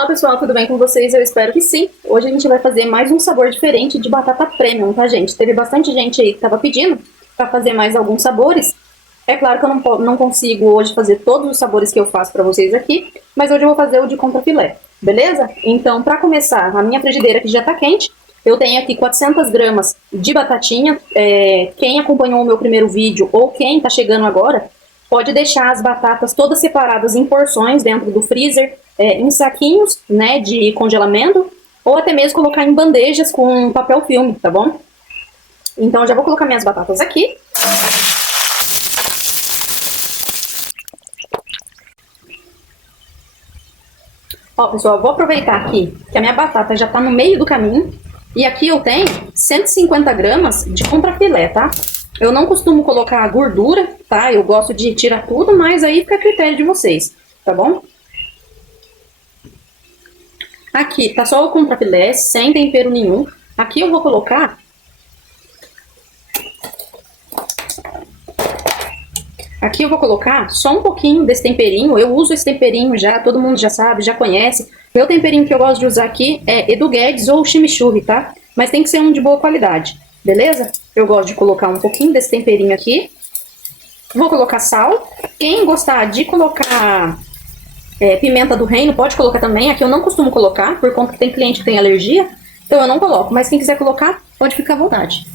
Fala pessoal, tudo bem com vocês? Eu espero que sim. Hoje a gente vai fazer mais um sabor diferente de batata premium, tá gente? Teve bastante gente aí que tava pedindo pra fazer mais alguns sabores. É claro que eu não consigo hoje fazer todos os sabores que eu faço pra vocês aqui, mas hoje eu vou fazer o de contrafilé, beleza? Então, pra começar, a minha frigideira que já tá quente, eu tenho aqui 400 gramas de batatinha. Quem acompanhou o meu primeiro vídeo ou quem tá chegando agora, pode deixar as batatas todas separadas em porções dentro do freezer, em saquinhos, né, de congelamento, ou até mesmo colocar em bandejas com papel filme, tá bom? Então, já vou colocar minhas batatas aqui. Ó, pessoal, vou aproveitar aqui que a minha batata já tá no meio do caminho. E aqui eu tenho 150 gramas de contrafilé, tá? Eu não costumo colocar gordura, tá? Eu gosto de tirar tudo, mas aí fica a critério de vocês, tá bom? Aqui tá só o contrafilé, sem tempero nenhum. Aqui eu vou colocar... Aqui eu vou colocar só um pouquinho desse temperinho. Eu uso esse temperinho já, todo mundo já sabe, já conhece. Meu temperinho que eu gosto de usar aqui é Edu Guedes ou Chimichurri, tá? Mas tem que ser um de boa qualidade, beleza? Eu gosto de colocar um pouquinho desse temperinho aqui. Vou colocar sal. Quem gostar de colocar pimenta do reino, pode colocar também. Aqui eu não costumo colocar, por conta que tem cliente que tem alergia. Então eu não coloco, mas quem quiser colocar, pode ficar à vontade.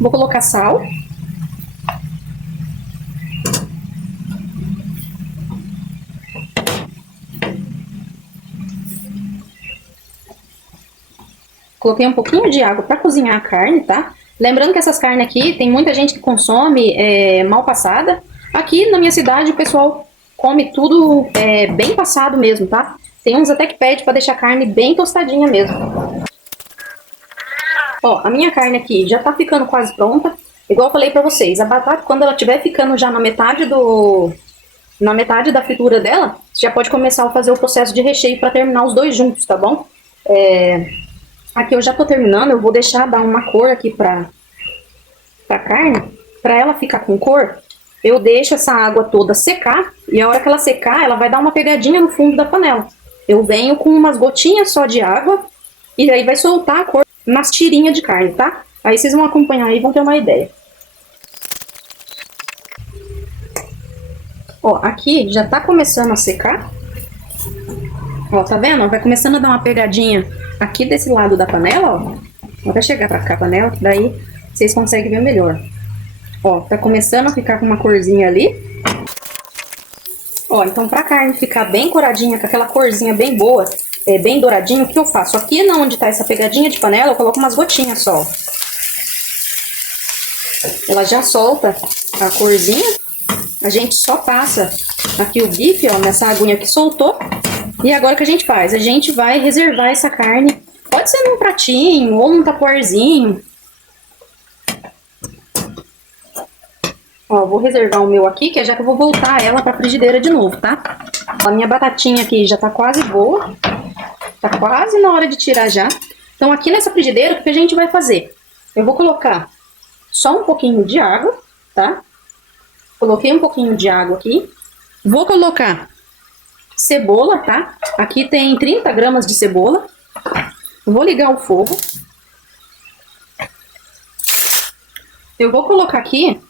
Vou colocar sal. Coloquei um pouquinho de água para cozinhar a carne, tá? Lembrando que essas carnes aqui, tem muita gente que consome mal passada. Aqui na minha cidade o pessoal come tudo bem passado mesmo, tá? Tem uns até que pede para deixar a carne bem tostadinha mesmo. Ó, a minha carne aqui já tá ficando quase pronta. Igual eu falei pra vocês, a batata, quando ela estiver ficando já na metade da fritura dela, você já pode começar a fazer o processo de recheio para terminar os dois juntos, tá bom? Aqui eu já tô terminando, eu vou deixar dar uma cor aqui pra carne. Pra ela ficar com cor, eu deixo essa água toda secar, e a hora que ela secar, ela vai dar uma pegadinha no fundo da panela. Eu venho com umas gotinhas só de água, e aí vai soltar a cor nas tirinhas de carne, tá? Aí vocês vão acompanhar aí e vão ter uma ideia. Ó, aqui já tá começando a secar. Ó, tá vendo? Vai começando a dar uma pegadinha aqui desse lado da panela, ó. Vai chegar pra cá a panela, que daí vocês conseguem ver melhor. Ó, tá começando a ficar com uma corzinha ali. Ó, então pra carne ficar bem coradinha, com aquela corzinha bem boa, bem douradinho, o que eu faço? Aqui onde tá essa pegadinha de panela, eu coloco umas gotinhas só. Ela já solta a corzinha. A gente só passa aqui o bife, ó, nessa aguinha que soltou. E agora o que a gente faz? A gente vai reservar essa carne. Pode ser num pratinho ou num tapuarzinho. Ó, vou reservar o meu aqui, que é já que eu vou voltar ela pra frigideira de novo, tá? A minha batatinha aqui já tá quase boa. Tá quase na hora de tirar já. Então aqui nessa frigideira, o que a gente vai fazer? Eu vou colocar só um pouquinho de água, tá? Coloquei um pouquinho de água aqui. Vou colocar cebola, tá? Aqui tem 30 gramas de cebola. Vou ligar o fogo. Eu vou colocar aqui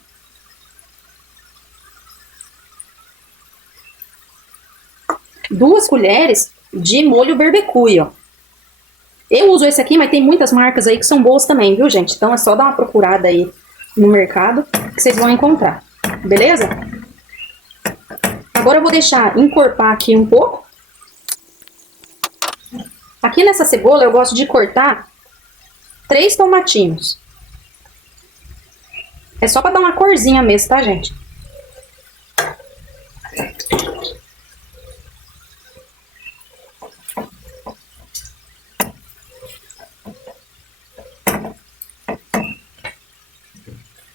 2 colheres de molho barbecue, ó. Eu uso esse aqui, mas tem muitas marcas aí que são boas também, viu, gente? Então é só dar uma procurada aí no mercado que vocês vão encontrar. Beleza? Agora eu vou deixar encorpar aqui um pouco. Aqui nessa cebola eu gosto de cortar 3 tomatinhos. É só pra dar uma corzinha mesmo, tá, gente?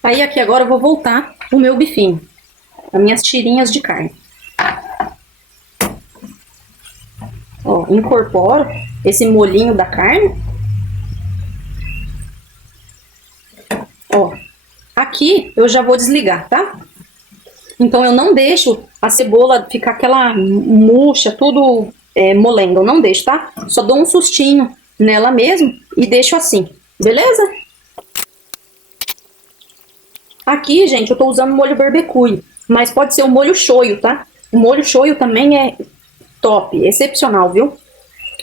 Aí aqui agora eu vou voltar o meu bifinho, as minhas tirinhas de carne. Ó, incorporo esse molhinho da carne. Ó, aqui eu já vou desligar, tá? Então eu não deixo a cebola ficar aquela murcha, tudo molenga, eu não deixo, tá? Só dou um sustinho nela mesmo e deixo assim, beleza? Aqui, gente, eu tô usando molho barbecue, mas pode ser o molho shoyu, tá? O molho shoyu também é top, excepcional, viu?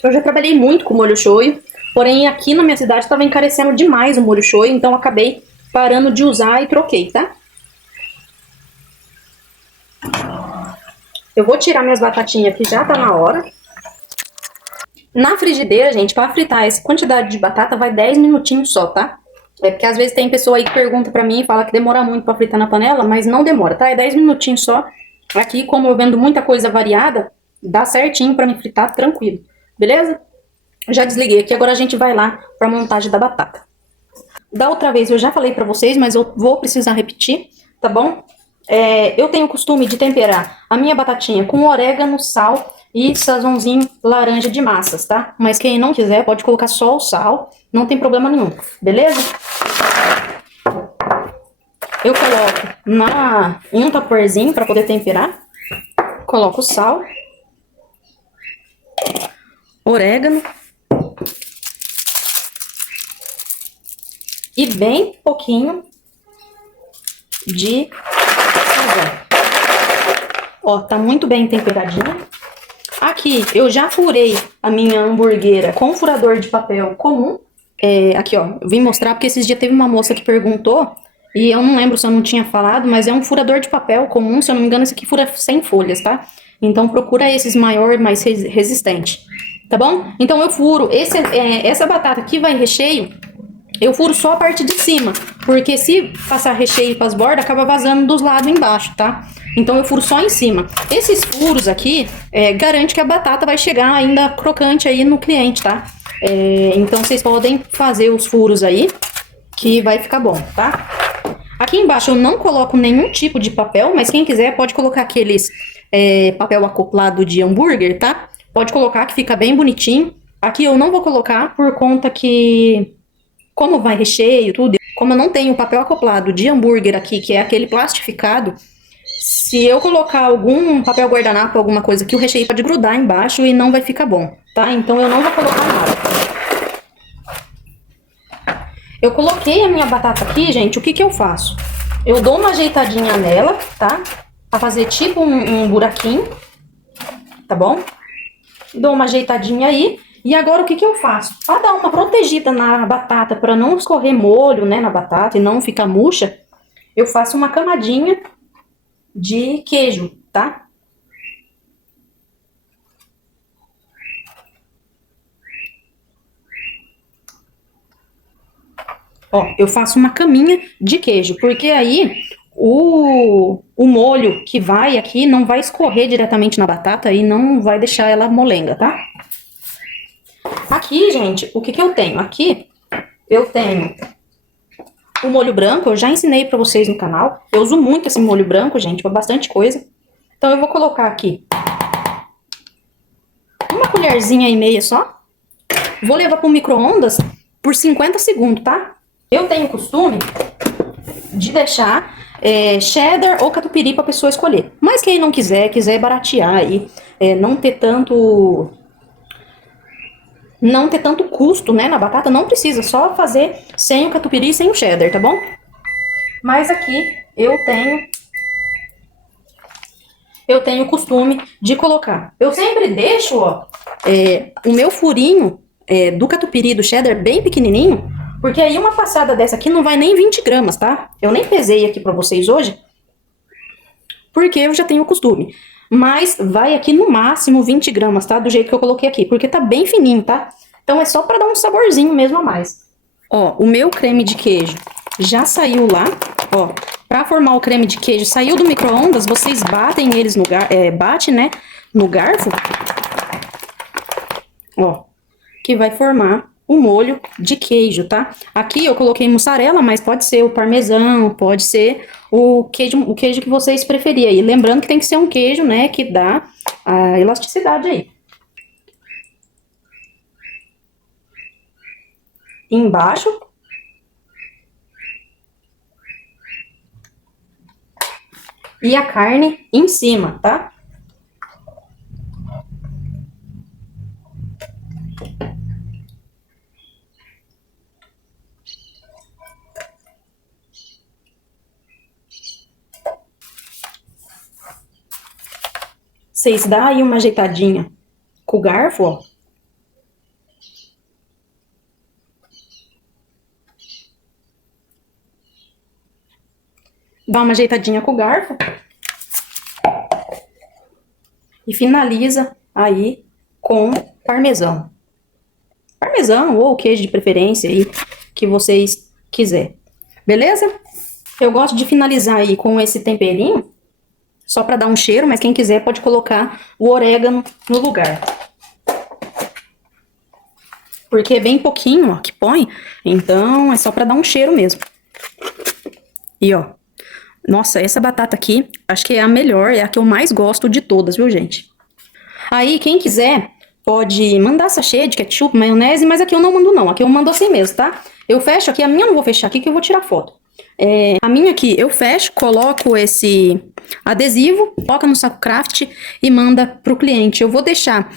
Eu já trabalhei muito com molho shoyu, porém aqui na minha cidade estava encarecendo demais o molho shoyu, então acabei parando de usar e troquei, tá? Eu vou tirar minhas batatinhas que já tá na hora. Na frigideira, gente, para fritar essa quantidade de batata vai 10 minutinhos só, tá? É porque às vezes tem pessoa aí que pergunta pra mim e fala que demora muito pra fritar na panela, mas não demora, tá? É 10 minutinhos só. Aqui, como eu vendo muita coisa variada, dá certinho pra me fritar tranquilo, beleza? Já desliguei aqui, agora a gente vai lá pra montagem da batata. Da outra vez eu já falei pra vocês, mas eu vou precisar repetir, tá bom? Eu tenho o costume de temperar a minha batatinha com orégano, sal e sazonzinho laranja de massas, tá? Mas quem não quiser pode colocar só o sal, não tem problema nenhum, beleza? Eu coloco em um tapuerzinho para poder temperar. Coloco o sal, orégano e bem pouquinho de sazão. Ó, tá muito bem temperadinho. Aqui eu já furei a minha hamburguera com furador de papel comum. Aqui, ó, eu vim mostrar porque esses dias teve uma moça que perguntou e eu não lembro se eu não tinha falado, mas é um furador de papel comum, se eu não me engano esse aqui fura 100 folhas, tá? Então procura esses maior, mais resistente, tá bom? Então eu furo, essa batata que vai recheio, eu furo só a parte de cima, porque se passar recheio para as bordas, acaba vazando dos lados embaixo, tá? Então eu furo só em cima. Esses furos aqui, garante que a batata vai chegar ainda crocante aí no cliente, tá? Então vocês podem fazer os furos aí, que vai ficar bom, tá? Aqui embaixo eu não coloco nenhum tipo de papel, mas quem quiser pode colocar aqueles papel acoplado de hambúrguer, tá? Pode colocar que fica bem bonitinho. Aqui eu não vou colocar por conta que, como vai recheio, tudo, como eu não tenho papel acoplado de hambúrguer aqui, que é aquele plastificado, se eu colocar algum papel guardanapo, alguma coisa aqui, o recheio pode grudar embaixo e não vai ficar bom, tá? Então eu não vou colocar nada. Eu coloquei a minha batata aqui, gente, o que que eu faço? Eu dou uma ajeitadinha nela, tá? Pra fazer tipo um buraquinho, tá bom? Dou uma ajeitadinha aí. E agora o que que eu faço? Pra dar uma protegida na batata, pra não escorrer molho, né, na batata e não ficar murcha, eu faço uma camadinha de queijo, tá? Ó, eu faço uma caminha de queijo, porque aí o molho que vai aqui não vai escorrer diretamente na batata e não vai deixar ela molenga, tá? Aqui, gente, o que que eu tenho? Aqui eu tenho o molho branco, eu já ensinei pra vocês no canal. Eu uso muito esse molho branco, gente, pra bastante coisa. Então eu vou colocar aqui uma colherzinha e meia só. Vou levar pro micro-ondas por 50 segundos, tá? Eu tenho o costume de deixar cheddar ou catupiry pra pessoa escolher. Mas quem não quiser baratear aí, não ter tanto custo, né, na batata, não precisa, só fazer sem o catupiry e sem o cheddar, tá bom? Mas aqui eu tenho o costume de colocar. Eu sempre deixo, ó, o meu furinho do catupiry e do cheddar bem pequenininho, porque aí uma passada dessa aqui não vai nem 20 gramas, tá? Eu nem pesei aqui pra vocês hoje, porque eu já tenho o costume. Mas vai aqui no máximo 20 gramas, tá? Do jeito que eu coloquei aqui, porque tá bem fininho, tá? Então é só pra dar um saborzinho mesmo a mais. Ó, o meu creme de queijo já saiu lá, ó. Pra formar o creme de queijo, saiu do micro-ondas, vocês batem eles no bate, né, no garfo. Ó, que vai formar o molho de queijo, tá? Aqui eu coloquei mussarela, mas pode ser o parmesão, pode ser o queijo que vocês preferirem aí. Lembrando que tem que ser um queijo, né, que dá a elasticidade aí. Embaixo. E a carne em cima, tá? Vocês dão aí uma ajeitadinha com o garfo, ó. Dá uma ajeitadinha com o garfo. E finaliza aí com parmesão. Parmesão ou queijo de preferência aí que vocês quiserem. Beleza? Eu gosto de finalizar aí com esse temperinho, só para dar um cheiro, mas quem quiser pode colocar o orégano no lugar. Porque é bem pouquinho, ó, que põe, então é só para dar um cheiro mesmo. E ó, nossa, essa batata aqui, acho que é a melhor, é a que eu mais gosto de todas, viu, gente? Aí, quem quiser, pode mandar sachê de ketchup, maionese, mas aqui eu não mando não, aqui eu mando assim mesmo, tá? Eu fecho aqui, a minha eu não vou fechar aqui que eu vou tirar foto. A minha aqui, eu fecho, coloco esse adesivo, coloca no saco craft e manda pro cliente. Eu vou deixar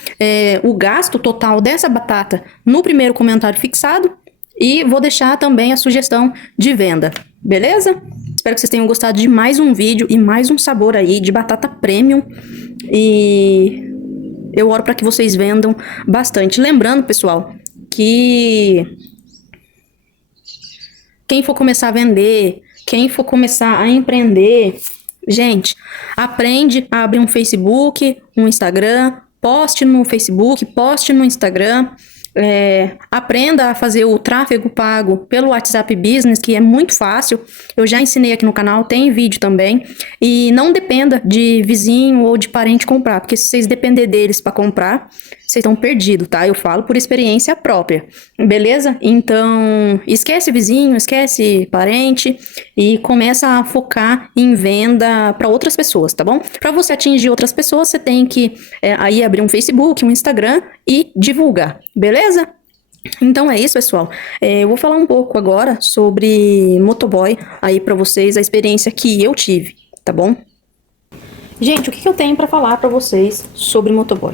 o gasto total dessa batata no primeiro comentário fixado e vou deixar também a sugestão de venda, beleza? Espero que vocês tenham gostado de mais um vídeo e mais um sabor aí de batata premium. E eu oro para que vocês vendam bastante. Lembrando, pessoal, que quem for começar a vender, quem for começar a empreender, gente, aprende a abrir um Facebook, um Instagram, poste no Facebook, poste no Instagram. Aprenda a fazer o tráfego pago pelo WhatsApp Business, que é muito fácil. Eu já ensinei aqui no canal, tem vídeo também. E não dependa de vizinho ou de parente comprar, porque se vocês depender deles para comprar, vocês estão perdidos, tá? Eu falo por experiência própria, beleza? Então, esquece vizinho, esquece parente e começa a focar em venda para outras pessoas, tá bom? Para você atingir outras pessoas, você tem que aí abrir um Facebook, um Instagram e divulgar, beleza? Então é isso, pessoal. Eu vou falar um pouco agora sobre motoboy aí para vocês, a experiência que eu tive, tá bom? Gente, o que eu tenho para falar para vocês sobre motoboy?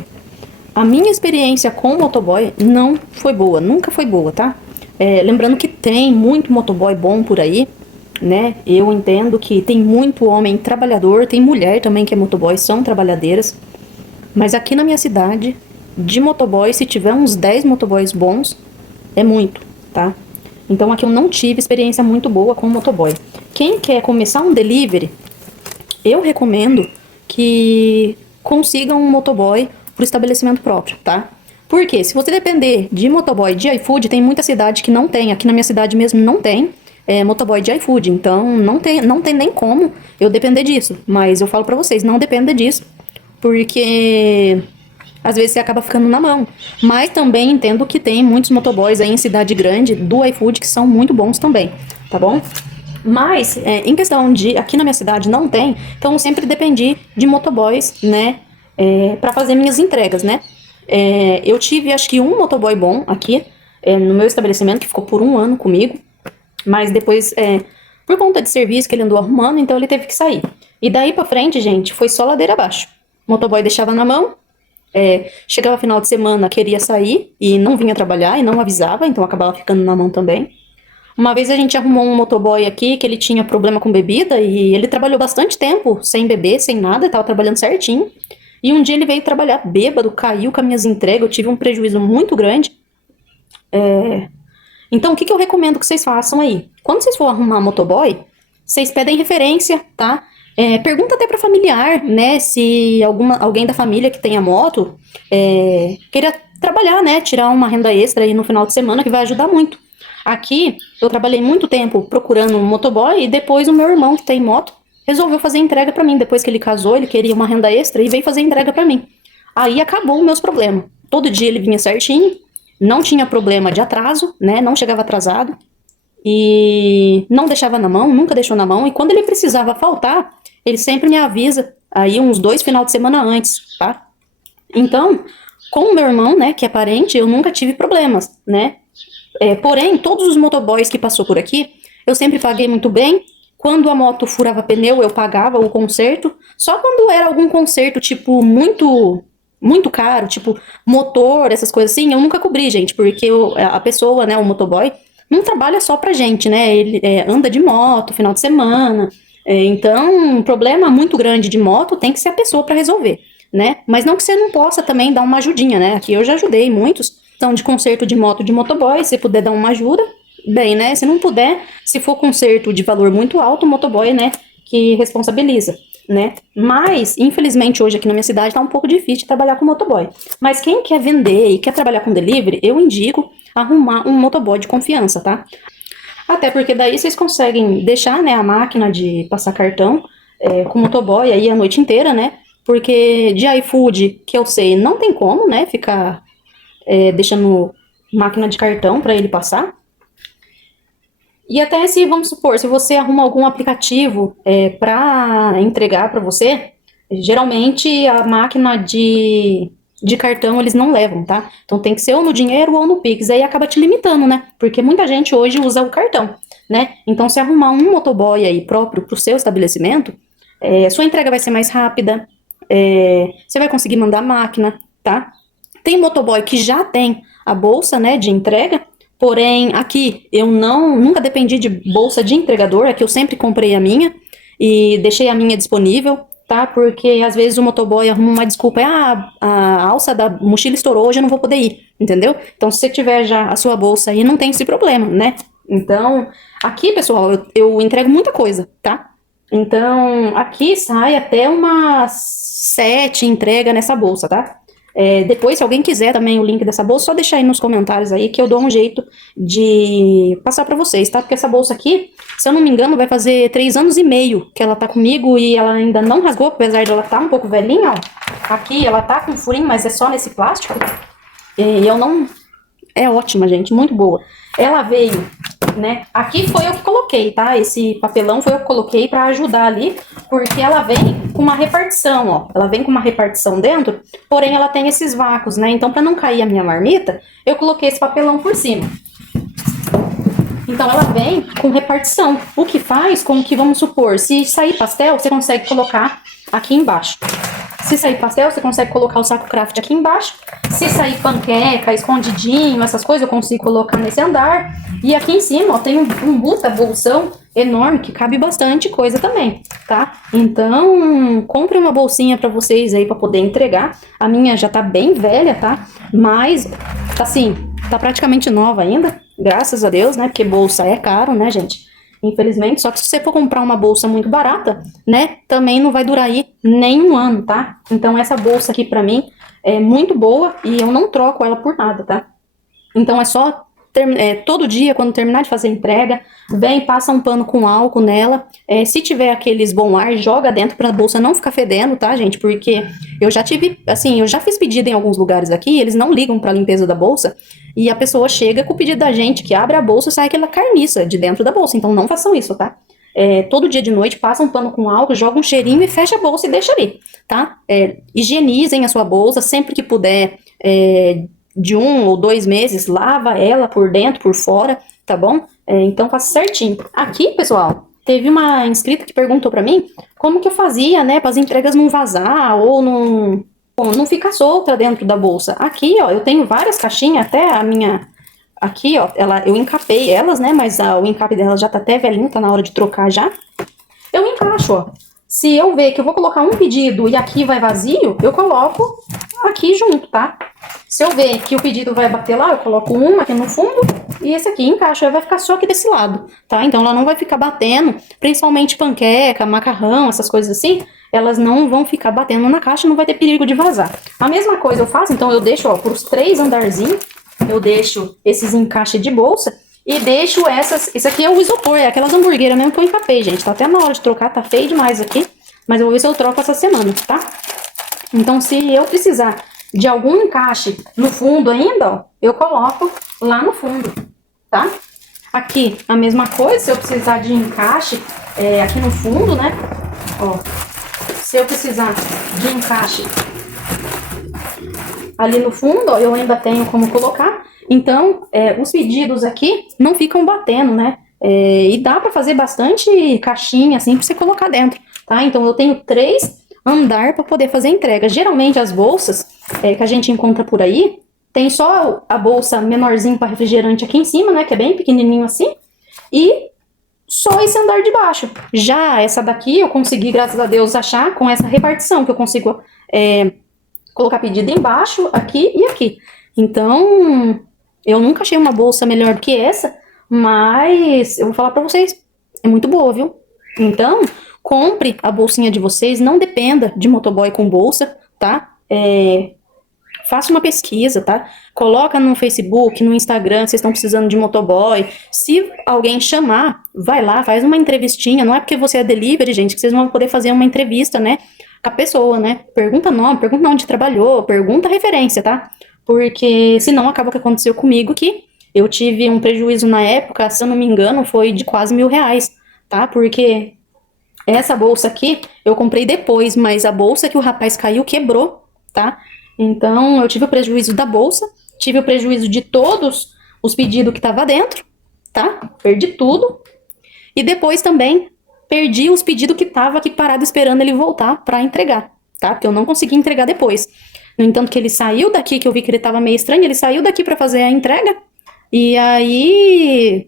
A minha experiência com motoboy não foi boa, nunca foi boa, tá? Lembrando que tem muito motoboy bom por aí, né? Eu entendo que tem muito homem trabalhador, tem mulher também que é motoboy, são trabalhadeiras. Mas aqui na minha cidade, de motoboy, se tiver uns 10 motoboys bons, é muito, tá? Então aqui eu não tive experiência muito boa com motoboy. Quem quer começar um delivery, eu recomendo que consiga um motoboy pro estabelecimento próprio, tá? Porque se você depender de motoboy de iFood, tem muita cidade que não tem. Aqui na minha cidade mesmo não tem motoboy de iFood. Então não tem nem como eu depender disso. Mas eu falo pra vocês, não dependa disso. Porque às vezes você acaba ficando na mão. Mas também entendo que tem muitos motoboys aí em cidade grande do iFood que são muito bons também, tá bom? Mas em questão de aqui na minha cidade não tem, então eu sempre dependi de motoboys, né? Para fazer minhas entregas, né? Eu tive acho que um motoboy bom aqui no meu estabelecimento, que ficou por um ano comigo, mas depois, por conta de serviço que ele andou arrumando, então ele teve que sair. E daí pra frente, gente, foi só ladeira abaixo. O motoboy deixava na mão, chegava final de semana, queria sair e não vinha trabalhar e não avisava, então acabava ficando na mão também. Uma vez a gente arrumou um motoboy aqui que ele tinha problema com bebida e ele trabalhou bastante tempo sem beber, sem nada, tava trabalhando certinho. E um dia ele veio trabalhar bêbado, caiu com as minhas entregas, eu tive um prejuízo muito grande. Então, o que eu recomendo que vocês façam aí? Quando vocês for arrumar motoboy, vocês pedem referência, tá? Pergunta até para familiar, né? Se alguém da família que tenha moto queira trabalhar, né? Tirar uma renda extra aí no final de semana, que vai ajudar muito. Aqui, eu trabalhei muito tempo procurando um motoboy e depois o meu irmão, que tem moto, resolveu fazer entrega pra mim. Depois que ele casou, ele queria uma renda extra e veio fazer entrega pra mim. Aí acabou os meus problemas. Todo dia ele vinha certinho, não tinha problema de atraso, né? Não chegava atrasado e não deixava na mão, nunca deixou na mão. E quando ele precisava faltar, ele sempre me avisa aí uns 2 final de semana antes, tá? Então, com o meu irmão, né, que é parente, eu nunca tive problemas, né? Porém, todos os motoboys que passou por aqui, eu sempre paguei muito bem. Quando a moto furava pneu, eu pagava o conserto. Só quando era algum conserto, tipo, muito caro, tipo, motor, essas coisas assim, eu nunca cobri, gente. Porque a pessoa, né, o motoboy, não trabalha só pra gente, né? Ele anda de moto, final de semana. Então, um problema muito grande de moto tem que ser a pessoa pra resolver. né? Mas não que você não possa também dar uma ajudinha, né? Aqui eu já ajudei muitos, são de conserto de moto de motoboy, se puder dar uma ajuda, bem, né? Se não puder, se for conserto de valor muito alto, o motoboy, né, que responsabiliza, né? Mas, infelizmente, hoje aqui na minha cidade tá um pouco difícil de trabalhar com motoboy. Mas quem quer vender e quer trabalhar com delivery, eu indico arrumar um motoboy de confiança, tá? Até porque daí vocês conseguem deixar, né, a máquina de passar cartão com o motoboy aí a noite inteira, né? Porque de iFood, que eu sei, não tem como, né, ficar deixando máquina de cartão para ele passar. E até se, vamos supor, se você arruma algum aplicativo para entregar para você, geralmente a máquina de cartão eles não levam, tá? Então tem que ser ou no dinheiro ou no Pix, aí acaba te limitando, né? Porque muita gente hoje usa o cartão, né? Então se arrumar um motoboy aí próprio pro seu estabelecimento, sua entrega vai ser mais rápida, você vai conseguir mandar a máquina, tá? Tem motoboy que já tem a bolsa, né, de entrega, porém aqui eu nunca dependi de bolsa de entregador, aqui eu sempre comprei a minha e deixei a minha disponível, tá? Porque às vezes o motoboy arruma uma desculpa, a alça da mochila estourou, hoje eu não vou poder ir, entendeu? Então se você tiver já a sua bolsa aí, não tem esse problema, né? Então, aqui, pessoal, eu entrego muita coisa, tá? Então, aqui sai até umas 7 entregas nessa bolsa, tá? Depois, se alguém quiser também o link dessa bolsa, só deixa aí nos comentários aí que eu dou um jeito de passar pra vocês, tá? Porque essa bolsa aqui, se eu não me engano, vai fazer 3 anos e meio que ela tá comigo e ela ainda não rasgou, apesar de ela tá um pouco velhinha, ó. Aqui ela tá com furinho, mas é só nesse plástico. E eu não... É ótima, gente, muito boa. Ela veio, né? Aqui foi eu que coloquei, tá? Esse papelão foi eu que coloquei pra ajudar ali, porque ela vem com uma repartição, ó. Ela vem com uma repartição dentro, porém ela tem esses vácuos, né? Então, pra não cair a minha marmita, eu coloquei esse papelão por cima. Então, ela vem com repartição, o que faz com que, vamos supor, se sair pastel, você consegue colocar aqui embaixo. Se sair pastel, você consegue colocar o saco craft aqui embaixo. Se sair panqueca, escondidinho, essas coisas, eu consigo colocar nesse andar. E aqui em cima, ó, tem um buta bolsão enorme que cabe bastante coisa também, tá? Então, compre uma bolsinha pra vocês aí pra poder entregar. A minha já tá bem velha, tá? Mas, assim, tá praticamente nova ainda, graças a Deus, né? Porque bolsa é caro, né, gente? Infelizmente, só que se você for comprar uma bolsa muito barata, né, também não vai durar aí nem um ano, tá? Então essa bolsa aqui pra mim é muito boa e eu não troco ela por nada, tá? Então é só todo dia, quando terminar de fazer a entrega, vem, passa um pano com álcool nela. Se tiver aqueles bom ar, joga dentro pra bolsa não ficar fedendo, tá, gente? Porque eu já tive, assim, eu já fiz pedido em alguns lugares aqui, eles não ligam pra limpeza da bolsa, e a pessoa chega com o pedido da gente, que abre a bolsa e sai aquela carniça de dentro da bolsa. Então não façam isso, tá? Todo dia de noite, passa um pano com álcool, joga um cheirinho e fecha a bolsa e deixa ali, tá? Higienizem a sua bolsa sempre que puder, de 1 ou 2 meses, lava ela por dentro, por fora, tá bom? Então faça certinho. Aqui, pessoal, teve uma inscrita que perguntou pra mim como que eu fazia, né, para as entregas não vazar ou não ficar solta dentro da bolsa. Aqui, ó, eu tenho várias caixinhas, até a minha... Aqui, ó, eu encapei elas, né, mas o encape delas já tá até velhinho, tá na hora de trocar já. Eu encaixo, ó. Se eu ver que eu vou colocar um pedido e aqui vai vazio, eu coloco aqui junto, tá? Se eu ver que o pedido vai bater lá, eu coloco uma aqui no fundo e esse aqui encaixa, vai ficar só aqui desse lado, tá? Então ela não vai ficar batendo, principalmente panqueca, macarrão, essas coisas assim, elas não vão ficar batendo na caixa, não vai ter perigo de vazar. A mesma coisa eu faço, então eu deixo, ó, pros 3 andarzinhos, eu deixo esses encaixes de bolsa e deixo esse aqui é o isopor, é aquelas hamburgueiras mesmo que eu encapei, gente. Tá até na hora de trocar, tá feio demais aqui, mas eu vou ver se eu troco essa semana, tá? Então, se eu precisar de algum encaixe no fundo ainda, ó, eu coloco lá no fundo, tá? Aqui, a mesma coisa, se eu precisar de encaixe aqui no fundo, né? Ó, se eu precisar de encaixe ali no fundo, ó, eu ainda tenho como colocar. Então, os pedidos aqui não ficam batendo, né? E dá pra fazer bastante caixinha, assim, pra você colocar dentro, tá? Então, eu tenho 3 andar para poder fazer entrega. Geralmente as bolsas que a gente encontra por aí, tem só a bolsa menorzinha para refrigerante aqui em cima, né, que é bem pequenininho assim, e só esse andar de baixo. Já essa daqui eu consegui, graças a Deus, achar com essa repartição, que eu consigo colocar pedido embaixo, aqui e aqui. Então, eu nunca achei uma bolsa melhor do que essa, mas eu vou falar pra vocês, é muito boa, viu? Então, compre a bolsinha de vocês, não dependa de motoboy com bolsa, tá? Faça uma pesquisa, tá? Coloca no Facebook, no Instagram, vocês estão precisando de motoboy. Se alguém chamar, vai lá, faz uma entrevistinha. Não é porque você é delivery, gente, que vocês não vão poder fazer uma entrevista, né? Com a pessoa, né? Pergunta nome, pergunta onde trabalhou, pergunta referência, tá? Porque senão acaba o que aconteceu comigo, que eu tive um prejuízo na época, se eu não me engano, foi de quase R$ 1.000, tá? Porque essa bolsa aqui eu comprei depois, mas a bolsa que o rapaz caiu quebrou, tá? Então, eu tive o prejuízo da bolsa, tive o prejuízo de todos os pedidos que tava dentro, tá? Perdi tudo. E depois também perdi os pedidos que tava aqui parado esperando ele voltar pra entregar, tá? Porque eu não consegui entregar depois. No entanto, que ele saiu daqui, que eu vi que ele tava meio estranho, ele saiu daqui pra fazer a entrega, e aí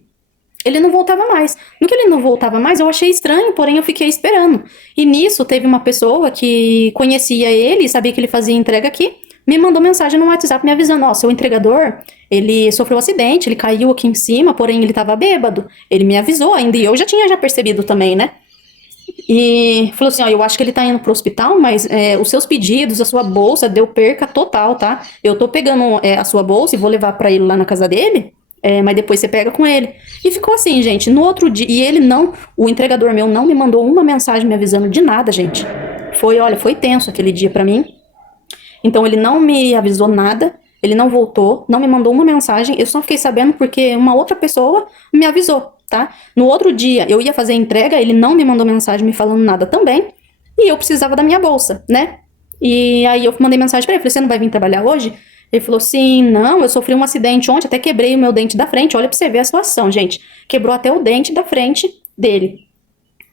ele não voltava mais. No que ele não voltava mais, eu achei estranho, porém eu fiquei esperando. E nisso teve uma pessoa que conhecia ele, sabia que ele fazia entrega aqui, me mandou mensagem no WhatsApp me avisando, ó, seu entregador, ele sofreu um acidente, ele caiu aqui em cima, porém ele tava bêbado. Ele me avisou ainda, e eu já tinha percebido também, né? E falou assim, ó, eu acho que ele tá indo pro hospital, mas os seus pedidos, a sua bolsa, deu perca total, tá? Eu tô pegando a sua bolsa e vou levar pra ele lá na casa dele, mas depois você pega com ele. E ficou assim, gente, no outro dia, e ele não, o entregador meu não me mandou uma mensagem me avisando de nada, gente. Olha, foi tenso aquele dia pra mim. Então ele não me avisou nada, ele não voltou, não me mandou uma mensagem, eu só fiquei sabendo porque uma outra pessoa me avisou, tá? No outro dia eu ia fazer a entrega, ele não me mandou mensagem me falando nada também, e eu precisava da minha bolsa, né? E aí eu mandei mensagem pra ele, falei, você não vai vir trabalhar hoje? Ele falou assim, não, eu sofri um acidente ontem, até quebrei o meu dente da frente, olha pra você ver a situação, gente. Quebrou até o dente da frente dele.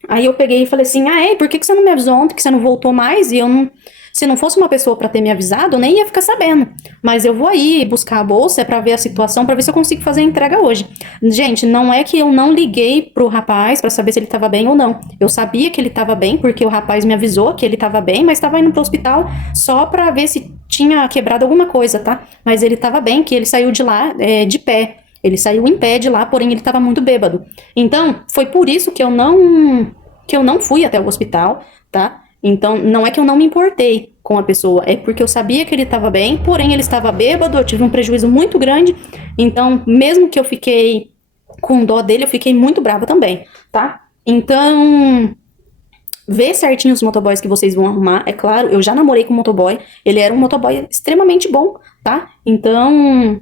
Aí eu peguei e falei assim, por que você não me avisou ontem, que você não voltou mais? E eu não... Se não fosse uma pessoa pra ter me avisado, eu nem ia ficar sabendo. Mas eu vou aí buscar a bolsa pra ver a situação, pra ver se eu consigo fazer a entrega hoje. Gente, não é que eu não liguei pro rapaz pra saber se ele tava bem ou não. Eu sabia que ele tava bem, porque o rapaz me avisou que ele tava bem, mas tava indo pro hospital só pra ver se tinha quebrado alguma coisa, tá? Mas ele tava bem, que ele saiu de lá de pé. Ele saiu em pé de lá, porém ele tava muito bêbado. Então, foi por isso que eu não fui até o hospital, tá? Então, não é que eu não me importei com a pessoa, é porque eu sabia que ele estava bem, porém ele estava bêbado, eu tive um prejuízo muito grande, então, mesmo que eu fiquei com dó dele, eu fiquei muito brava também, tá? Então, vê certinho os motoboys que vocês vão arrumar, é claro, eu já namorei com um motoboy, ele era um motoboy extremamente bom, tá? Então,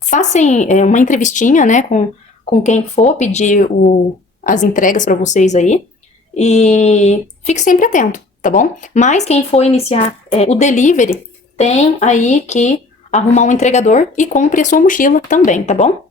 façam uma entrevistinha, né, com quem for pedir as entregas para vocês aí, e fique sempre atento, tá bom? Mas quem for iniciar o delivery, tem aí que arrumar um entregador e compre a sua mochila também, tá bom?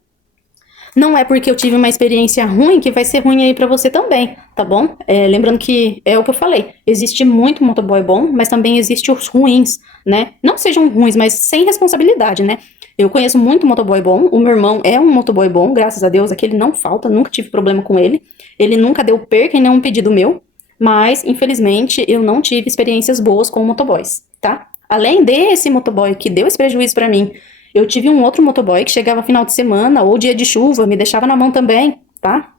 Não é porque eu tive uma experiência ruim que vai ser ruim aí pra você também, tá bom? Lembrando que é o que eu falei, existe muito motoboy bom, mas também existe os ruins, né? Não sejam ruins, mas sem responsabilidade, né? Eu conheço muito motoboy bom, o meu irmão é um motoboy bom, graças a Deus, aquele não falta, nunca tive problema com ele. Ele nunca deu perca em nenhum pedido meu, mas infelizmente eu não tive experiências boas com motoboys, tá? Além desse motoboy que deu esse prejuízo pra mim, eu tive um outro motoboy que chegava final de semana ou dia de chuva, me deixava na mão também, tá?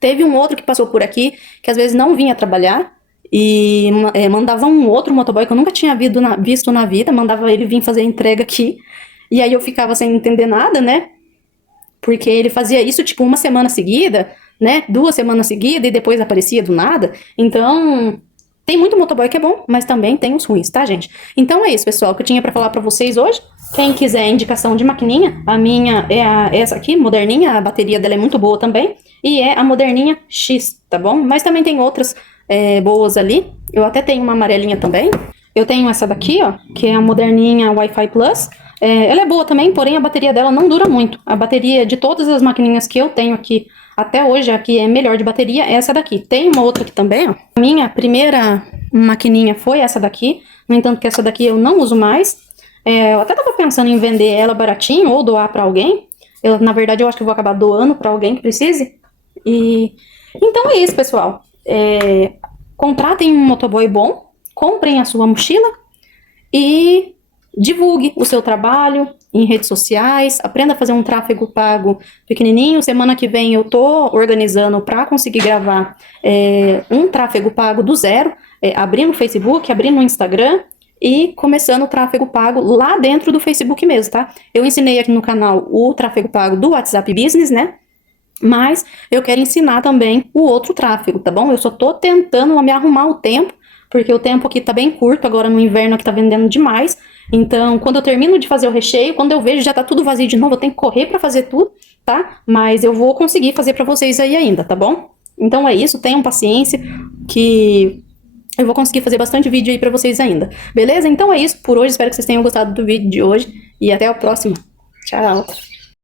Teve um outro que passou por aqui, que às vezes não vinha trabalhar, e mandava um outro motoboy que eu nunca tinha visto na vida, mandava ele vir fazer a entrega aqui, e aí eu ficava sem entender nada, né? Porque ele fazia isso tipo uma semana seguida, né? 2 semanas seguidas, e depois aparecia do nada. Então, tem muito motoboy que é bom, mas também tem os ruins, tá, gente? Então é isso, pessoal, que eu tinha pra falar pra vocês hoje. Quem quiser indicação de maquininha, a minha é essa aqui, moderninha, a bateria dela é muito boa também, e é a moderninha X, tá bom? Mas também tem outras boas ali, eu até tenho uma amarelinha também. Eu tenho essa daqui, ó, que é a moderninha Wi-Fi Plus. Ela é boa também, porém a bateria dela não dura muito. A bateria de todas as maquininhas que eu tenho aqui, até hoje, a que é melhor de bateria, é essa daqui. Tem uma outra aqui também, ó. A minha primeira maquininha foi essa daqui, no entanto que essa daqui eu não uso mais. Eu até tava pensando em vender ela baratinho ou doar pra alguém. Na verdade, eu acho que eu vou acabar doando pra alguém que precise. Então é isso, pessoal. Contratem um motoboy bom, comprem a sua mochila e divulgue o seu trabalho em redes sociais, aprenda a fazer um tráfego pago pequenininho. Semana que vem eu tô organizando para conseguir gravar um tráfego pago do zero, abrindo o Facebook, abrindo o Instagram e começando o tráfego pago lá dentro do Facebook mesmo, tá? Eu ensinei aqui no canal o tráfego pago do WhatsApp Business, né? Mas eu quero ensinar também o outro tráfego, tá bom? Eu só tô tentando me arrumar o tempo, porque o tempo aqui tá bem curto, agora no inverno aqui tá vendendo demais. Então, quando eu termino de fazer o recheio, quando eu vejo já tá tudo vazio de novo, eu tenho que correr pra fazer tudo, tá? Mas eu vou conseguir fazer pra vocês aí ainda, tá bom? Então é isso, tenham paciência, que eu vou conseguir fazer bastante vídeo aí pra vocês ainda. Beleza? Então é isso por hoje, espero que vocês tenham gostado do vídeo de hoje e até a próxima. Tchau!